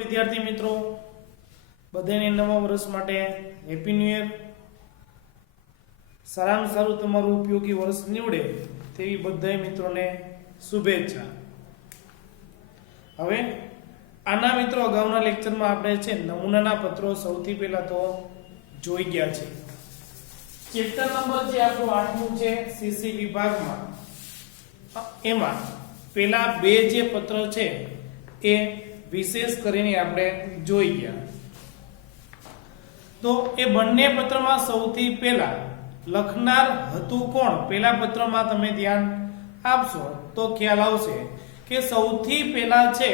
વિદ્યાર્થી મિત્રો બધાને નવા વર્ષ માટે હેપી ન્યુ યર। સારામાં સારું તમારું ઉપયોગી વર્ષ નીવડે તેવી બધા મિત્રોને શુભેચ્છા। હવે આના મિત્રો અગાઉના લેક્ચરમાં આપણે છે નમૂનાના પત્રો સૌથી પહેલા તો જોઈ ગયા છે। ચેપ્ટર નંબર જે આપણું 8મું છે સીસી વિભાગમાં એમાં પેલા બે જે પત્ર છે એ વિશેષ કરીને આપણે જોઈ ગયા। તો એ બંને પત્રમાં સૌથી પહેલા લખનાર હતું કોણ, પહેલા પત્રમાં તમે ધ્યાન આપશો તો ખ્યાલ આવશે કે સૌથી પહેલા છે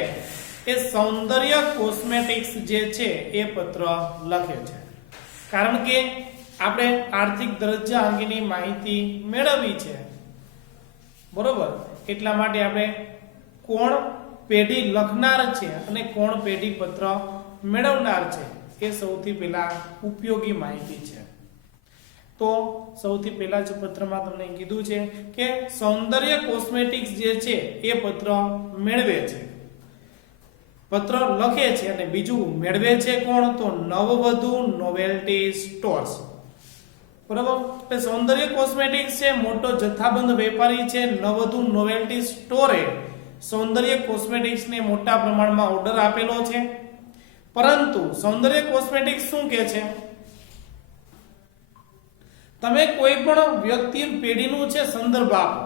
એ સૌંદર્ય કોસ્મેટિક્સ જે છે એ પત્ર લખે છે, કારણ કે આપણે આર્થિક દરજ્જા અંગેની માહિતી મેળવવી છે, બરોબર। એટલા માટે આપણે કોણ પેઢી લખનાર છે અને કોણ પેઢી પત્ર મેળવનાર છે એ સૌથી પહેલા ઉપયોગી માહિતી છે। તો સૌથી પહેલા જ પત્રમાં તમને કીધું છે કે સૌંદર્ય કોસ્મેટિક્સ જે છે એ પત્ર મેળવે છે, પત્ર લખે છે, અને બીજું મેળવે છે કોણ, તો નવવધુ નોવેલ્ટી સ્ટોર્સ, બરાબર। એટલે સૌંદર્ય કોસ્મેટિક્સ છે મોટો જથ્થાબંધ વેપારી છે, નવવધુ નોવેલ્ટી સ્ટોરે સૌંદર્ય કોસ્મેટિક્સ ને મોટા પ્રમાણમાં ઓર્ડર આપેલો છે। પરંતુ સૌંદર્ય કોસ્મેટિક્સ શું કહે છે, તમે કોઈ પણ વ્યક્તિ પેઢીનું છે સંદર્ભ આપો,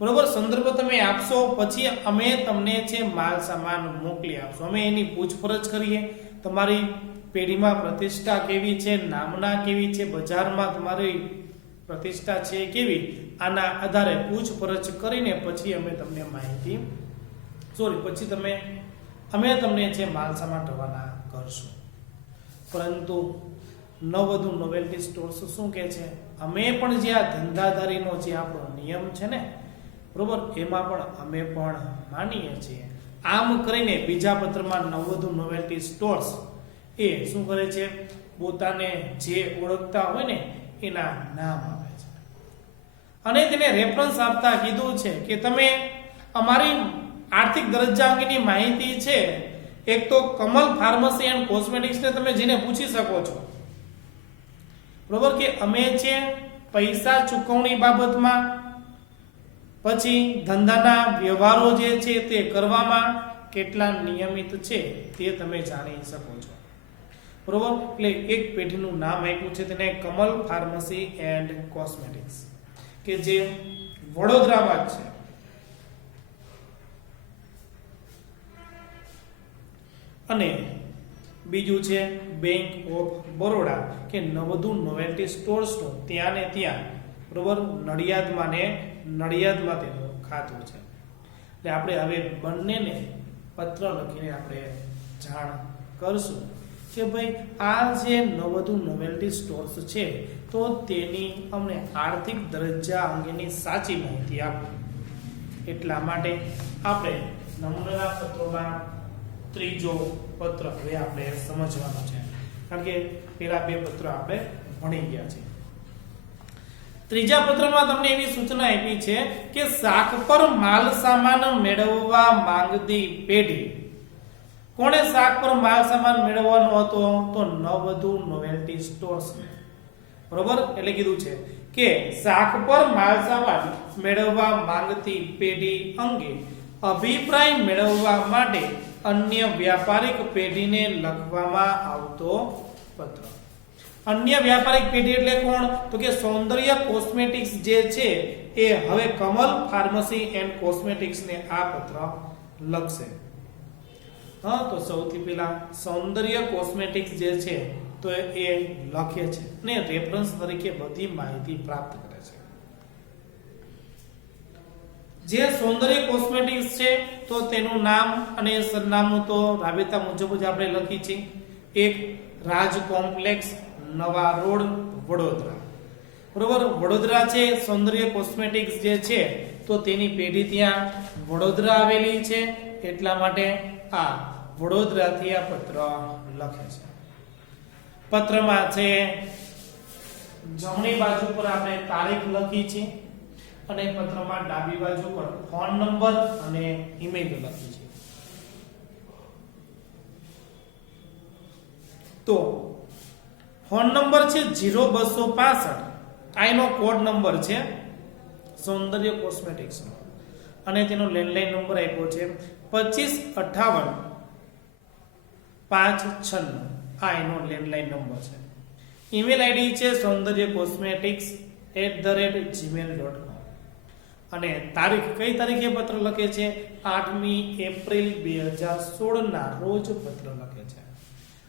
બરોબર। સંદર્ભ તમે આપશો પછી અમે તમને છે માલ સામાન મોકલી આપશો, અમે એની પૂછપરછ કરીએ, તમારી પેઢીમાં પ્રતિષ્ઠા કેવી છે, નામના કેવી છે, બજારમાં તમારી પ્રતિષ્ઠા છે કેવી, આના આધારે પૂછપરછ કરીને પછી અમે તમને માહિતી પછી અમે તમને છે માલ સામાન રવાના કરશું। પરંતુ નવવધુ નોવેલ્ટી સ્ટોર્સ શું કહે છે, અમે પણ જે આ ધંધાદારીનો જે આપણો નિયમ છે ને, બરોબર, એમાં પણ અમે પણ માનીએ છીએ। આમ કરીને બીજા પત્રમાં નવવધુ નોવેલ્ટી સ્ટોર્સ એ શું કરે છે, પોતાને જે ઓળખતા હોય ને એના નામ આપે છે અને તેને રેફરન્સ આપતા કીધું છે કે તમે અમારી આર્થિક દરજ્જા અંગેની માહિતી છે એક તો કમલ ફાર્મસી એન્ડ કોસ્મેટિક્સ ને તમે જેને પૂછી શકો છો, બરોબર, કે અમે છે પૈસા ચૂકવણી બાબતમાં, પછી ધંધાના વ્યવહારો જે છે તે કરવામાં કેટલા નિયમિત છે તે તમે જાણી શકો છો, બરોબર। એટલે એક પેઢીનું નામ આપ્યું છે તેને કમલ ફાર્મસી એન્ડ કોસ્મેટિક્સ કે જે વડોદરામાં છે। અને બીજું છે બેંક ઓફ બરોડા કે નવવધુ નોવેલ્ટી સ્ટોર્સ નું ત્યાં ને ત્યાં, બરોબર, નડિયાદમાં તેનું ખાતું છે। એટલે આપણે હવે બંનેને પત્ર લખીને આપણે જાણ કરશું કે ભાઈ આ જે નવવધુ નોવેલ્ટી સ્ટોર્સ છે તો તેની અમને આર્થિક દરજ્જા અંગેની સાચી માહિતી આપો। એટલા માટે આપણે નમૂનાના પત્રોમાં ત્રીજો પત્ર હવે આપણે સમજવાનો છે, કારણ કે પેલા બે પત્ર આપણે ભણી ગયા છે। ત્રીજા પત્રમાં તમને એવી સૂચના આપી છે કે શાક પર માલ સામાન મેળવવા માંગતી પેઢી, કોણે શાક પર માલ સામાન મેળવવાનો હતો, તો નવવધુ નોવેલ્ટી સ્ટોર્સ, બરોબર। એટલે કીધું છે કે શાક પર માલ સામાન મેળવવા માંગતી પેઢી અંગે અભિપ્રાય મેળવવા માટે અન્ય વ્યાપારિક પેઢીને લખવામાં આવતો પત્ર। અન્ય વ્યાપારિક પેઢી એટલે કોણ, તો કે સૌંદર્ય કોસ્મેટિક્સ જે છે એ હવે કમલ ફાર્મસી એન્ડ કોસ્મેટિક્સ ને આ પત્ર લખશે। હા, તો સૌથી પહેલા સૌંદર્ય કોસ્મેટિક્સ જે છે તો એ લખે છે ને રેફરન્સ તરીકે બધી માહિતી પ્રાપ્ત કરે છે। જે સૌંદર્ય કોસ્મેટિક્સ છે તો તેનું નામ અને સરનામું તો રાબેતા મુજબ જ આપણે લખી છે, એક રાજ કોમ્પ્લેક્સ, નવા રોડ, વડોદરા, બરોબર। વડોદરા છે સૌંદર્ય કોસ્મેટિક્સ જે છે તો તેની પેઢી ત્યાં વડોદરા આવેલી છે, એટલા માટે આ વડોદરાથી આ પત્ર લખે છે। પત્રમાં છે જમણી બાજુ પર આપણે તારીખ લખી છે અને પત્રમાં ડાબી બાજુ પર ફોન નંબર અને ઈમેલ લખી છે। તો ફોન નંબર છે 0265, આ એનો કોડ નંબર છે સૌંદર્ય કોસ્મેટિક્સ નો, અને તેનો લેન્ડલાઇન નંબર આપ્યો છે 2558 596, આ એનો લેન્ડલાઇન નંબર છે. ઈમેલ આઈડી છે saundaryaCosmetics@gmail.com, અને તારીખ કઈ તારીખે પત્ર લખે છે? 8મી એપ્રિલ 2016 ના રોજ પત્ર લખે છે.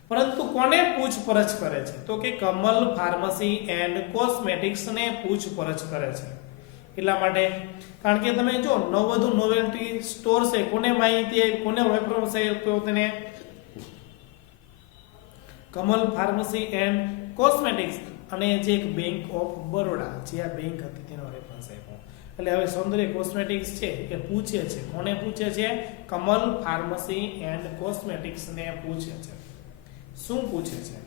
પરંતુ કોને પૂછપરછ કરે છે? તો કે કમલ ફાર્મસી એન્ડ કોસ્મેટિક્સ ને પૂછપરછ કરે છે. એટલા માટે કારણ કે તમે જો નવવધુ નોવેલ્ટી સ્ટોર છે, કોને માહિતી કોને રેફરન્સ આપ્યો તેને? કમલ ફાર્મસી એન્ડ કોસ્મેટિક્સ અને જે એક બેંક ઓફ બરોડા, જે આ બેંક હતી તેનો રેફરન્સ આપ્યો. એટલે હવે સૌંદર્ય કોસ્મેટિક્સ છે એ પૂછે છે, કોને પૂછે છે? કમલ ફાર્મસી એન્ડ કોસ્મેટિક્સ ને પૂછે છે. શું પૂછે છે?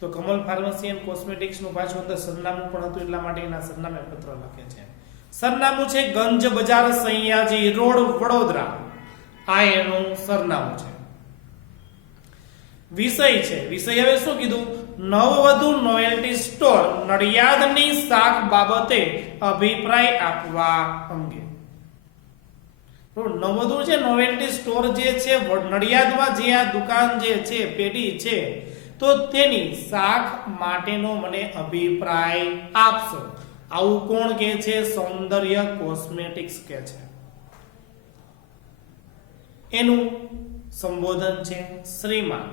તો કમલ ફાર્મસી એન્ડ કોસ્મેટિક્સ નું પાછું અંદર સરનામું પણ હતું, એટલા માટે એના સરનામે પત્ર લખે છે. સરનામું છે ગંજ બજાર, સૈયાજી રોડ, વડોદરા, આ એનું સરનામું છે. વિષય છે, વિષય હવે શું કીધું? નવવધુ નોવેલ્ટી સ્ટોર નડિયાદની શાખ બાબતે અભિપ્રાય આપવા અંગે. નવવધુ છે નોવેલ્ટી સ્ટોર જે છે નડિયાદમાં, જે આ દુકાન જે છે પેઢી છે, તો તેની શાખ માટેનો મને અભિપ્રાય આપશો. આવું કોણ કે છે? સૌંદર્ય કોસ્મેટિક્સ કે છે. એનું સંબોધન છે શ્રીમાન.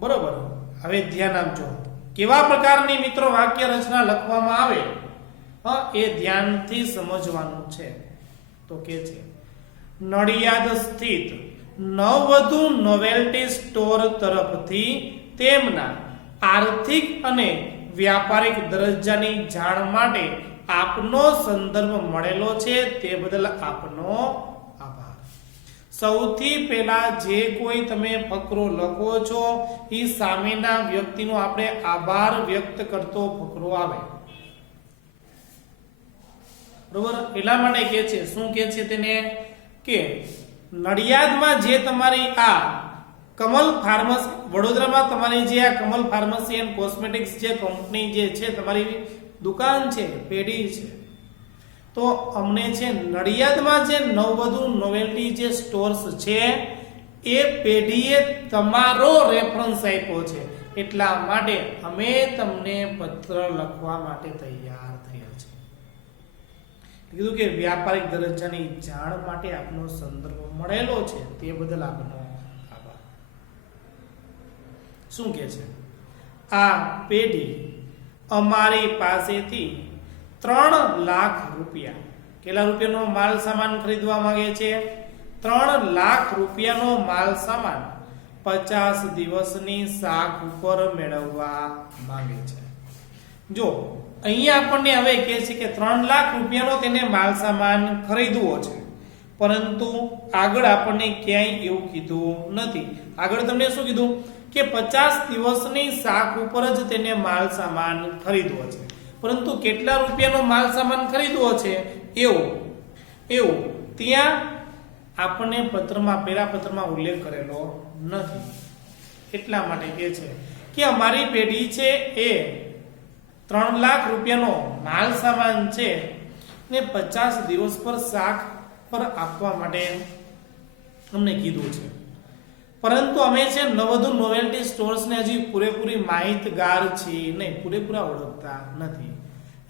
બરોબર. હવે ધ્યાન આપજો, કેવા પ્રકારની મિત્રો વાક્ય રચના લખવામાં આવે એ ધ્યાનથી સમજવાનું છે. તો કે છે નડિયાદ સ્થિત નવવધુ નોવેલ્ટી સ્ટોર તરફથી તેમના આર્થિક અને વ્યાપારિક દરજ્જાની જાણ માટે આપનો સંદર્ભ મળેલો છે, તે બદલ આપનો આભાર. સૌથી પહેલા જે કોઈ તમે ફકરો લખો છો એ સામેના વ્યક્તિનો આપણે આભાર વ્યક્ત કરતો ફકરો આવે. બરોબર. એટલા માટે કે છે, શું કે છે તેને? કે નડિયાદમાં જે તમારી આ કમલ ફાર્મસી, વડોદરામાં તમારી જે આ કમલ ફાર્મસી એન્ડ કોસ્મેટિક્સ જે કંપની જે છે, તમારી દુકાન છે, પેઢી છે, તો અમને છે નડિયાદમાં જે નવવધુ નોવેલ્ટી જે સ્ટોર્સ છે એ પેઢીએ તમારો રેફરન્સ આપ્યો છે, એટલા માટે અમે તમને પત્ર લખવા માટે તૈયાર થયા છે. કીધું કે વ્યાપારિક દરજ્જાની જાણ માટે આપનો સંદર્ભ મળેલો છે, તે બદલ આપનો આભાર. શું કે છે? આ પેઢી અમારી પાસેથી 3 લાખ રૂપિયા, કેટલા રૂપિયાનો માલ સામાન ખરીદવા માંગે છે? 3 લાખ રૂપિયાનો માલ સામાન 50 દિવસની શાખ ઉપર મેળવવા માંગે છે. જો અહીંયા આપણને હવે કહે છે કે 3 લાખ રૂપિયાનો તેને માલ સામાન ખરીદવો છે, પરંતુ આગળ આપણને ક્યાંય એવું કીધું નથી. આગળ તમને શું કીધું? કે 50 દિવસની શાખ ઉપર જ તેને માલ સામાન ખરીદવો છે, પરંતુ કેટલા રૂપિયાનો માલ સામાન ખરીદવો છે એવું ત્યાં આપણને પત્રમાં, પહેલા પત્રમાં ઉલ્લેખ કરેલો નથી. એટલા માટે કહે છે કે અમારી પેઢી છે એ 3 લાખ રૂપિયાનો માલ સામાન છે ને 50 દિવસ પર શાખ પર આપવા માટે અમને કીધું છે, પરંતુ અમે છે નવવધુ નોવેલ્ટી સ્ટોર્સને હજી પૂરેપૂરી માહિતગાર છીએ નહીં, પૂરેપૂરા ઓળખતા નથી.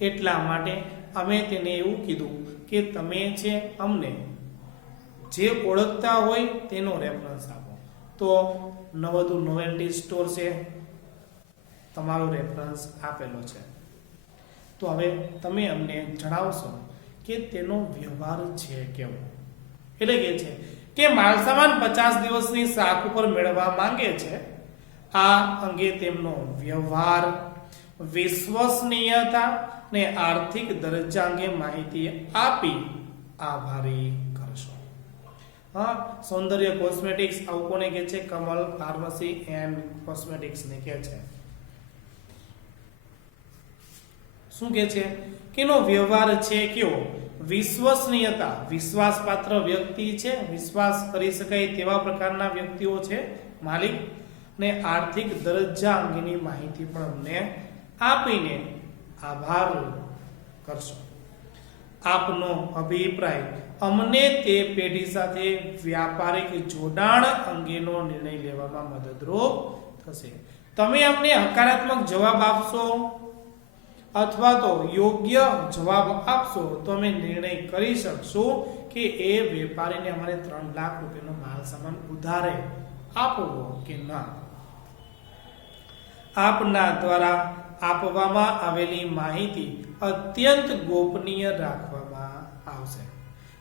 એટલા માટે અમે તેને એવું કીધું કે તમે છે અમને જે ઓળખતા હોય તેનો રેફરન્સ આપો. તો નવવધુ નોવેલ્ટી સ્ટોર છે, તમારો રેફરન્સ આપેલો છે, તો હવે તમે અમને જણાવશો કે તેનો વ્યવહાર છે કેવો. એટલે કે છે કે માલસામાન 50 દિવસની શાખ ઉપર મેળવવા માંગે છે, આ અંગે તેમનો વ્યવહાર, વિશ્વસનીયતા ને આર્થિક દરજ્જા અંગે માહિતી આપી આભારી કરશો. હા, સૌંદર્ય કોસ્મેટિક્સ આવું કોને કહે છે? કમલ ફાર્મસી એન્ડ કોસ્મેટિક્સ ને કહે છે. શું કહે છે? કેનો વ્યવહાર છે કેવો? વિશ્વસનીયતા, વિશ્વાસપાત્ર વ્યક્તિ છે, વિશ્વાસ કરી શકાય તેવા પ્રકારના વ્યક્તિઓ છે માલિક, અને આર્થિક દરજ્જા અંગેની માહિતી પણ અમને આપીને આભાર કરશો. આપનો અભિપ્રાય અમને તે પેઢી સાથે વ્યાપારિક જોડાણ અંગેનો નિર્ણય લેવામાં મદદરૂપ થશે. તમે અમને હકારાત્મક જવાબ આપશો અથવા તો યોગ્ય જવાબ આપશો તો અમે નિર્ણય કરી શકશું કે એ વેપારીને અમારે 3 લાખ રૂપિયાનો માલ સામાન ઉધારે આપવો કે ના. આપના દ્વારા આપવામાં આવેલી માહિતી અત્યંત ગોપનીય રાખવામાં આવશે.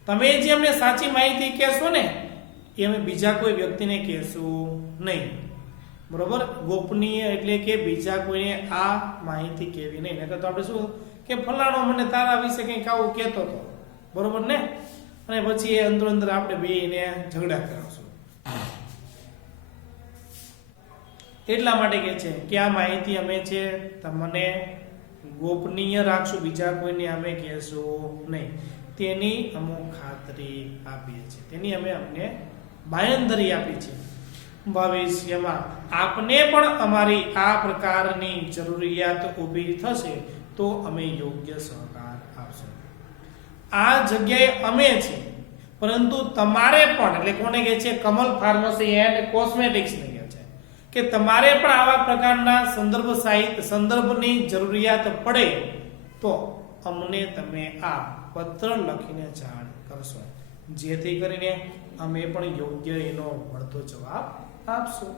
તમે જે અમને સાચી માહિતી કહેશો ને એ અમે બીજા કોઈ વ્યક્તિને કહેશું નહીં. બરોબર? ગોપનીય એટલે કે બીજા કોઈને આ માહિતી કહેવી નહીં. નકર તો આપણે શું કે ફલાણો મને તારા વિશે કંઈક આવું કહેતો હતો, બરોબર ને? અને પછી એ અંદરો અંદર આપણે બેયને ઝઘડા કરાવશું. એટલા માટે કહે છે કે આ માહિતી અમે છે તમને ગોપનીય રાખશું, બીજા કોઈને અમે કહેશું નહીં. તેની અમુક ખાતરી આપીએ છીએ, તેની અમને બાંયધરી આપી છે. ભવિષ્યમાં આપને પણ અમારી આ પ્રકારની જરૂરિયાત ઊભી થશે તો અમે યોગ્ય સહકાર આપશું. આ જગ્યાએ અમે છે, પરંતુ તમારે પણ, એટલે કોને કહે છે? કમલ ફાર્મસી એન્ડ કોસ્મેટિક્સ ને કહે છે કે તમારે પણ આવા પ્રકારના સંદર્ભની જરૂરિયાત પડે તો અમને તમે આ પત્ર લખીને જાણ કરશો, જેથી કરીને અમે પણ યોગ્ય એનો મળતો જવાબ આપશું.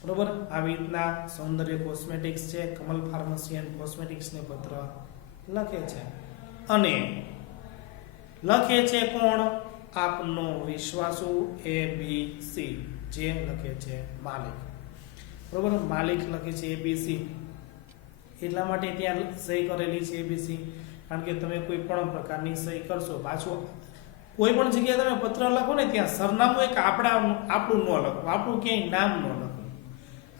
બરોબર? આવી રીતના સૌંદર્ય કોસ્મેટિક્સ છે, કમલ ફાર્મસી એન્ડ કોસ્મેટિક્સ ને પત્ર લખે છે. અને લખે છે કોણ? આપનો વિશ્વાસુ ABC, જે લખે છે માલિક. બરોબર? માલિક લખે છે ABC. એટલા માટે ત્યાં સહી કરેલી છે ABC, કારણ કે તમે કોઈ પણ પ્રકારની સહી કરશો, પાછું કોઈ પણ જગ્યાએ તમે પત્ર લખો ને ત્યાં સરનામું એક આપણું ન લખો, આપણું ક્યાંય નામ ન લખો.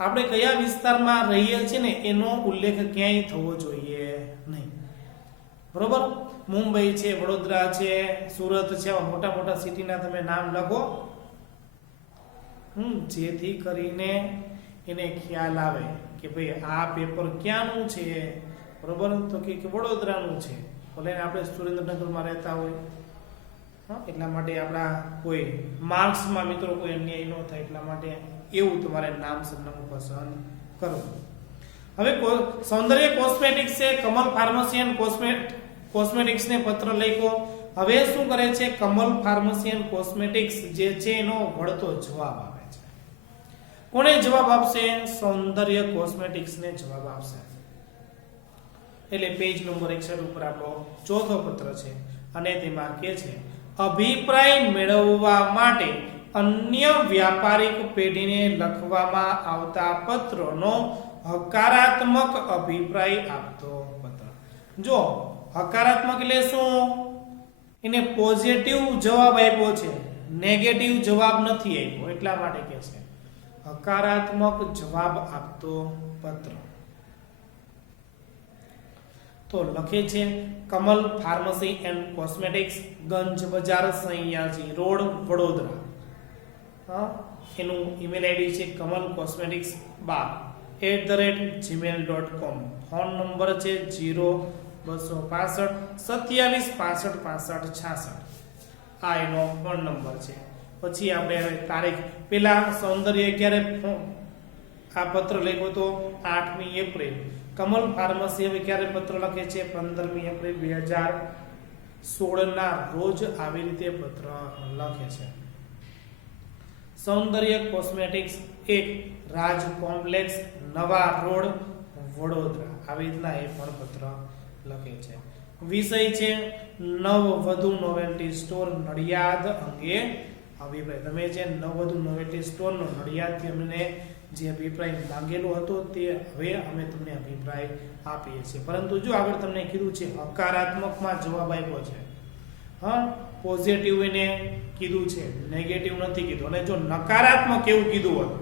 આપણે કયા વિસ્તારમાં રહીએ છીએ ને એનો ઉલ્લેખ ક્યાંય થવો જોઈએ નહીં. બરોબર? મુંબઈ છે, વડોદરા છે, સુરત છે, આવા મોટા મોટા સિટીના તમે નામ લખો, જેથી કરીને એને ખ્યાલ આવે કે ભાઈ આ પેપર ક્યાંનું છે. બરોબર? તો કે વડોદરાનું છે, ભલે આપણે સુરેન્દ્રનગરમાં રહેતા હોય. એટલા માટે આપણા કોઈ માર્ક્સમાં મિત્રો કોઈ અન્યાય ન થાય, એટલા માટે એવું તમારે નામ સરનામું પસંદ કરવું. હવે સૌંદર્ય કોસ્મેટિક્સ છે, કમલ ફાર્મસી એન્ડ કોસ્મેટિક્સ ને પત્ર લખ્યો. હવે શું કરે છે? કમલ ફાર્મસી એન્ડ કોસ્મેટિક્સ જે છે એનો વળતો જવાબ આપે છે. કોને જવાબ આપશે? સૌંદર્ય કોસ્મેટિક્સ ને જવાબ આપશે. એટલે પેજ નંબર 61 ઉપર આપણો ચોથો પત્ર છે અને તેમાં કે છે અભિપ્રાય મેળવવા માટે અન્ય વ્યાપારિક પેઢીને લખવામાં આવતા પત્રનો હકારાત્મક અભિપ્રાય આપતો પત્ર. જો હકારાત્મક એટલે શું? એને પોઝિટિવ જવાબ આપ્યો છે, નેગેટિવ જવાબ નથી આપ્યો. એટલા માટે કહે છે હકારાત્મક જવાબ આપતો પત્ર. તો લખે છે કમલ ફાર્મસી એન્ડ કોસ્મેટિક્સ, ગંજ બજાર, સૈયાજી રોડ, વડોદરા. એનું ઈમેલ આઈડી છે Kamal cosmetics @gmail.com. Phone number છે 0265 27 65 65 66. આ એનો ફોન નંબર છે. પછી આપણે હવે તારીખ, પેલા સૌંદર્ય ક્યારે આ પત્ર લખ્યો તો 8મી એપ્રિલ. કમલ ફાર્મસી હવે ક્યારે પત્ર લખે છે? 15મી એપ્રિલ 2016 ના રોજ આવી રીતે પત્ર લખે છે. સૌંદર્ય કોસ્મેટિક્સ 1, રાજ કોમ્પ્લેક્સ, નવા રોડ, વડોદરા. આવી રીતના એ પણ પત્ર લખે છે. વિષય છે નવવધુ નોવેલ્ટી સ્ટોર નડિયાદ અંગે અભિપ્રાય. તમે જે નવવધુ નોવેલ્ટી સ્ટોર નો નડિયાદથી અમને જે અભિપ્રાય માંગેલો હતો તે હવે અમે તમને અભિપ્રાય આપીએ છીએ. પરંતુ જો આગળ તમને કીધું છે હકારાત્મકમાં જવાબ આપ્યો છે, પોઝિટિવ એને કીધું છે, નેગેટિવ નથી કીધું. અને જો નકારાત્મક એવું કીધું હોત,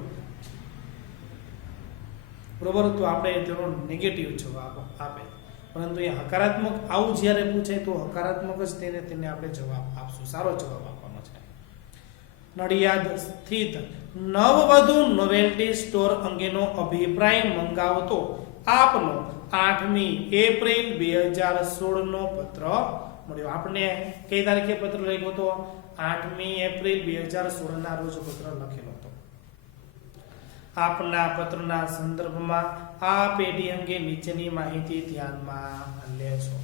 બરોબર, તો આપણે તેનો નેગેટિવ જવાબ આપે. પરંતુ એ હકારાત્મક આવું જ્યારે પૂછે તો હકારાત્મક જ તેને આપણે જવાબ આપશું, સારો જવાબ આપવાનો છે. નડિયાદ સ્થિત નવવધુ નોવેલ્ટી સ્ટોર અંગેનો અભિપ્રાય મંગાવતો આપનો 8મી એપ્રિલ 2016 નો પત્ર મળ્યો. આપણે કઈ તારીખે પત્ર લખ્યો હતો? 8મી એપ્રિલ 2016 ના રોજ પત્ર લખેલો હતો. આપના પત્રના સંદર્ભમાં આ પેઢી અંગે નીચેની માહિતી ધ્યાનમાં લેશો.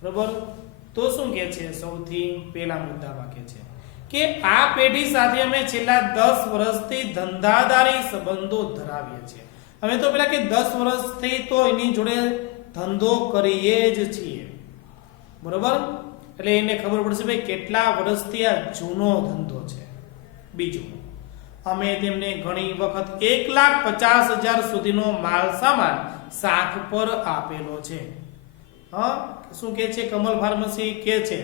બરોબર, તો શું કહે છે? સૌથી પહેલા મુદ્દામાં કહે છે કે આ પેઢી સાથે અમે છેલ્લા 10 વર્ષથી ધંધાદારી સંબંધો ધરાવીએ છીએ. અમે તો પેલા કે 10 વર્ષથી તો એની જોડે ધંધો કરીએ જ છીએ. બરોબર, એટલે એને ખબર પડશે ભાઈ કેટલા વર્ષથી આ જૂનો ધંધો છે. બીજું, અમે તેમને ઘણી વખત 1,50,000 સુધીનો માલ સામાન શાખ પર આપેલો છે. શું કે છે? કમલ ફાર્મસી કે છે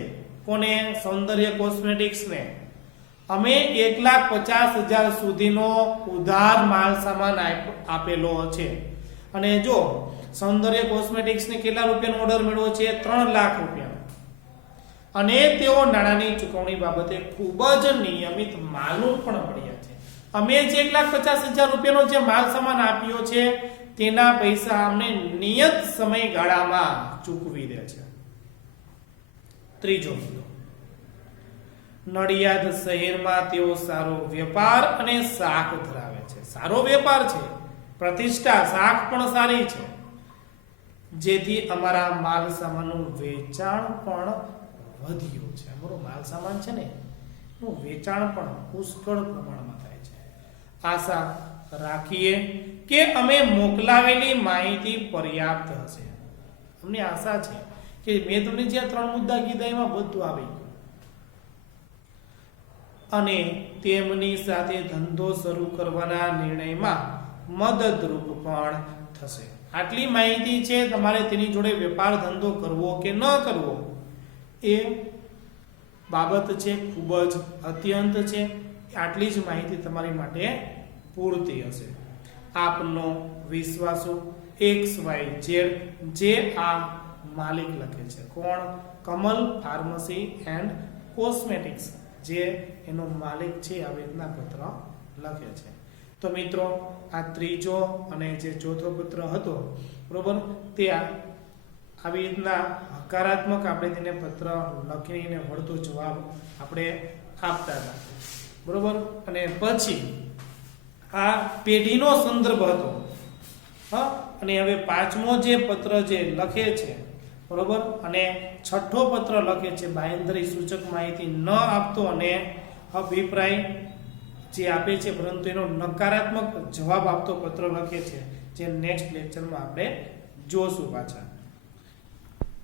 કોને? સૌંદર્ય કોસ્મેટિક્સ ને. અમે 1,50,000 સુધીનો ઉધાર માલ સામાન આપેલો છે. અને જો સૌંદર્ય કોસ્મેટિક્સ ને કેટલા રૂપિયાનો ઓર્ડર મળ્યો છે? 3 લાખ રૂપિયા. અને તેઓ નાણાંની ચૂકવણી બાબતે ખૂબ જ નિયમિત માલુમ પણ પડ્યા છે. અમે જે 1,50,000 રૂપિયાનો જે માલ સામાન આપ્યો છે તેના પૈસા અમને નિયત સમયગાળામાં ચૂકવી દે છે. ત્રીજો મુદ્દો, નડિયાદ શહેરમાં તેઓ સારો વેપાર અને શાખ ધરાવે છે. સારો વેપાર છે, પ્રતિષ્ઠા, શાખ પણ સારી છે, જેથી અમારા માલ સામાનનું વેચાણ પણ વધ્યું છે. અમારો માલ સામાન છે ને એનું વેચાણ પણ પુષ્કળ પ્રમાણમાં થાય છે. આશા રાખીએ કે અમે મોકલાવેલી માહિતી પર્યાપ્ત હશે. અમને આશા છે કે મેં તમને જે 3 મુદ્દા કીધા એમાં બધું આવી ગયું અને તેમની સાથે ધંધો શરૂ કરવાના નિર્ણયમાં મદદરૂપ પણ થશે. આટલી માહિતી છે, તમારે તેની જોડે વેપાર ધંધો કરવો કે ન કરવો એ બાબત છે, ખૂબ જ અત્યંત છે. આટલી જ માહિતી તમારી માટે પૂરતી હશે. આપનો વિશ્વાસો XYZ જે આ માલિક લખે છે. કોણ? કમલ ફાર્મસી એન્ડ કોસ્મેટિક્સ જે એનો માલિક છે આવી રીતના પત્ર લખે છે. તો મિત્રો, આ ત્રીજો અને જે ચોથો પત્ર હતો બરોબર, તે આવી રીતના હકારાત્મક આપણે તેને પત્ર લખીને વળતો જવાબ આપણે આપતા હતા. બરોબર, અને પછી આ પેઢીનો સંદર્ભ હતો. અને હવે 5મો જે પત્ર જે લખે છે બરોબર, અને 6થો પત્ર લખે છે બાંયધરી સૂચક માહિતી ન આપતો અને અભિપ્રાય જે આપે છે પરંતુ એનો નકારાત્મક જવાબ આપતો પત્ર લખે છે, જે નેક્સ્ટ લેક્ચરમાં આપણે જોશું પાછા.